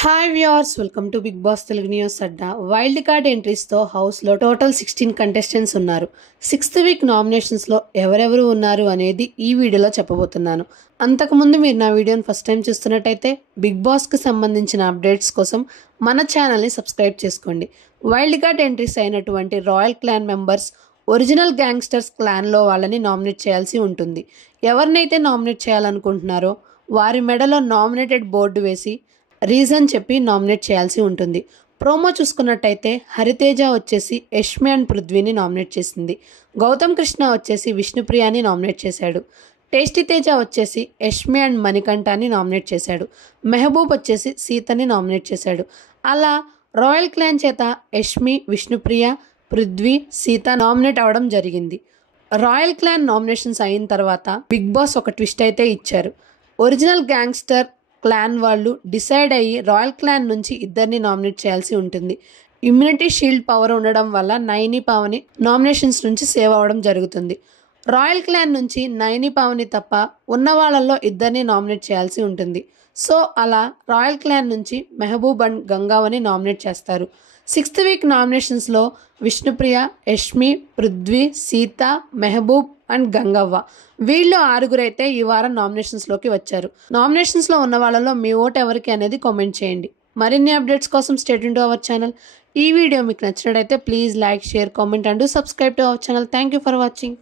Hi viewers, welcome to Bigg Boss Telugu news Adda. Wild card ఎంట్రీస్తో హౌస్లో total 16 contestants ఉన్నారు. 6th week నామినేషన్స్లో ఎవరెవరు ఉన్నారు అనేది ఈ వీడియోలో చెప్పబోతున్నాను. అంతకుముందు మీరు నా వీడియోని ఫస్ట్ టైం చూస్తున్నట్టయితే బిగ్ బాస్కి సంబంధించిన అప్డేట్స్ కోసం మన ఛానల్ని సబ్స్క్రైబ్ చేసుకోండి. వైల్డ్ కార్డ్ ఎంట్రీస్ అయినటువంటి royal clan members original gangsters క్లాన్లో వాళ్ళని నామినేట్ చేయాల్సి ఉంటుంది. ఎవరినైతే నామినేట్ చేయాలనుకుంటున్నారో వారి మెడలో నామినేటెడ్ బోర్డు వేసి రీజన్ చెప్పి నామినేట్ చేయాల్సి ఉంటుంది. ప్రోమో చూసుకున్నట్టయితే హరితేజ వచ్చేసి యష్మి అండ్ పృథ్వీని నామినేట్ చేసింది. గౌతమ్ కృష్ణ వచ్చేసి విష్ణుప్రియాని నామినేట్ చేశాడు. టేస్టీ తేజ వచ్చేసి యష్మి అండ్ మణికంఠాని నామినేట్ చేశాడు. మెహబూబ్ వచ్చేసి సీతని నామినేట్ చేశాడు. అలా రాయల్ క్లాన్ చేత యష్మి, విష్ణుప్రియ, పృథ్వీ, సీత నామినేట్ అవ్వడం జరిగింది. రాయల్ క్లాన్ నామినేషన్స్ అయిన తర్వాత బిగ్ బాస్ ఒక ట్విస్ట్ అయితే ఇచ్చారు. ఒరిజినల్ గ్యాంగ్స్టర్ క్లాన్ వాళ్ళు డిసైడ్ అయ్యి రాయల్ క్లాన్ నుంచి ఇద్దరిని నామినేట్ చేయాల్సి ఉంటుంది. ఇమ్యూనిటీ షీల్డ్ పవర్ ఉండడం వల్ల నైని పావని నామినేషన్స్ నుంచి సేవ్ అవ్వడం జరుగుతుంది. రాయల్ క్లాన్ నుంచి నైని పావని తప్ప ఉన్న వాళ్ళల్లో ఇద్దరిని నామినేట్ చేయాల్సి ఉంటుంది. సో అలా రాయల్ క్లాన్ నుంచి మెహబూబ్ అండ్ గంగావని నామినేట్ చేస్తారు. 6th వీక్ నామినేషన్స్లో విష్ణుప్రియ, యష్మి, పృథ్వీ, సీత, మెహబూబ్ అండ్ గంగవ్వ వీళ్ళు 6 అయితే ఈ వారం నామినేషన్స్లోకి వచ్చారు. నామినేషన్స్లో ఉన్న వాళ్ళలో మీ ఓటు ఎవరికి అనేది కామెంట్ చేయండి. మరిన్ని అప్డేట్స్ కోసం stay tune to our channel. ఈ వీడియో మీకు నచ్చినట్టయితే please like, share, comment and subscribe to our channel. Thank you for watching.